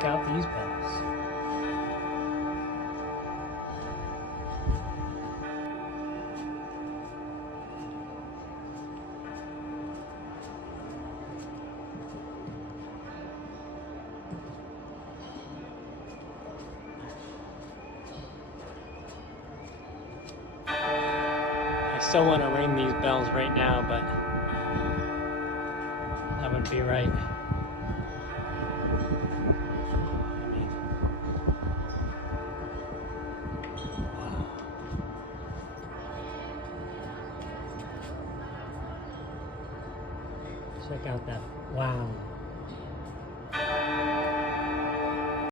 check out these bells. I still want to ring these bells right now, but that wouldn't be right. Wow. Check out that. Wow.